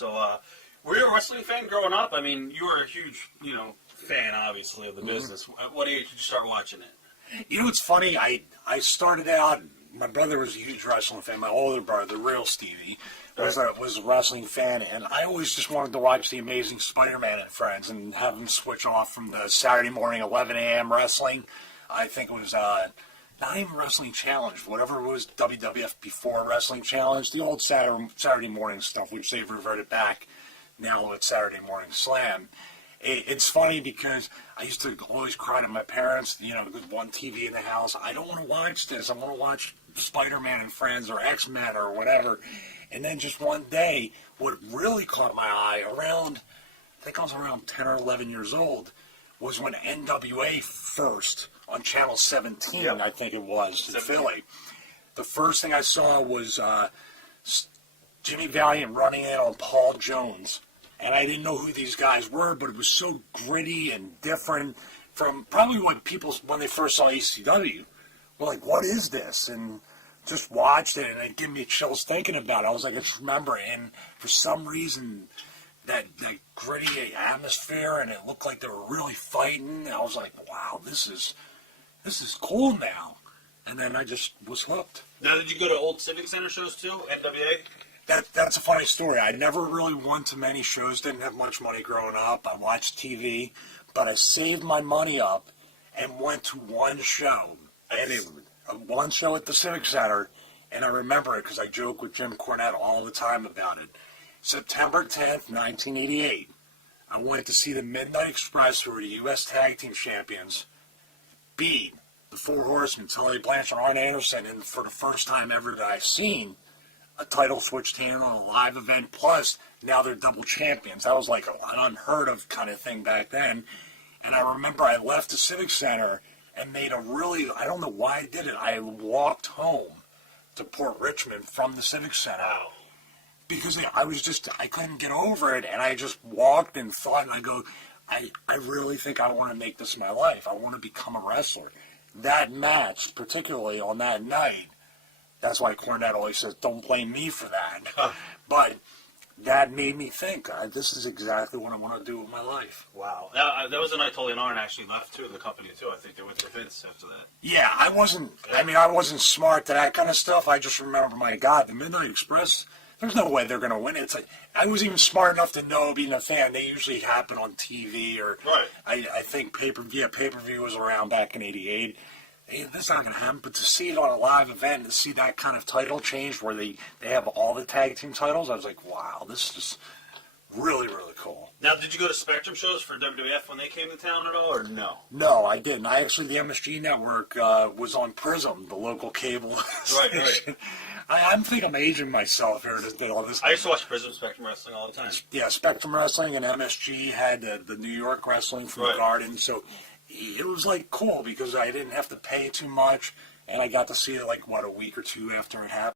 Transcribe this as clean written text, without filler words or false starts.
So, were you a wrestling fan growing up? I mean, you were a huge, fan, obviously, of the business. At what age did you start watching it? It's funny. I started out. My brother was a huge wrestling fan. My older brother, the real Stevie, was a wrestling fan, and I always just wanted to watch The Amazing Spider-Man and Friends and have him switch off from the Saturday morning 11 a.m. wrestling. I think it was not even Wrestling Challenge, whatever it was, WWF before Wrestling Challenge, the old Saturday morning stuff, which they've reverted back now with Saturday Morning Slam. It's funny because I used to always cry to my parents, with one TV in the house. I don't want to watch this. I want to watch Spider-Man and Friends or X-Men or whatever. And then just one day, what really caught my eye I think I was around 10 or 11 years old, was when NWA first, on Channel 17, I think it was, in Philly. The first thing I saw was Jimmy Valiant running in on Paul Jones. And I didn't know who these guys were, but it was so gritty and different from probably what people, when they first saw ECW, were like, what is this? And just watched it, and it gave me chills thinking about it. I was like, I just remember it. And for some reason, that gritty atmosphere, and it looked like they were really fighting. I was like, wow, this is cool now. And then I just was hooked. Now, did you go to old Civic Center shows too, NWA? That's a funny story. I never really went to many shows, didn't have much money growing up. I watched TV, but I saved my money up and went to one show. One show at the Civic Center, and I remember it because I joke with Jim Cornette all the time about it. September 10th, 1988, I went to see the Midnight Express, who were the U.S. Tag Team Champions, beat the Four Horsemen, Tully Blanchard, Arn Anderson, and for the first time ever that I've seen, a title switched hand on a live event, plus now they're double champions. That was like an unheard of kind of thing back then. And I remember I left the Civic Center and made I don't know why I did it. I walked home to Port Richmond from the Civic Center because I couldn't get over it. And I just walked and thought, and I go, I really think I want to make this my life. I want to become a wrestler. That match, particularly on that night, that's why Cornette always says, don't blame me for that. But that made me think, this is exactly what I want to do with my life. Wow. That was the night Tully and Arn actually left, too, the company, too. I think they went to Vince after that. Yeah, I wasn't smart to that kind of stuff. I just remember, my God, the Midnight Express, there's no way they're going to win it. It's like, I was even smart enough to know, being a fan, they usually happen on TV or... Right. I think pay-per-view was around back in 88. Hey, that's not going to happen, but to see it on a live event and to see that kind of title change where they have all the tag team titles, I was like, wow, this is really, really cool. Now, did you go to Spectrum shows for WWF when they came to town at all, or no? No, I didn't. The MSG network was on Prism, the local cable station. I think I'm aging myself here to do all this. I used to watch Prism Spectrum Wrestling all the time. Yeah, Spectrum Wrestling and MSG had the New York Wrestling from the Garden, so... It was cool because I didn't have to pay too much, and I got to see it a week or two after it happened.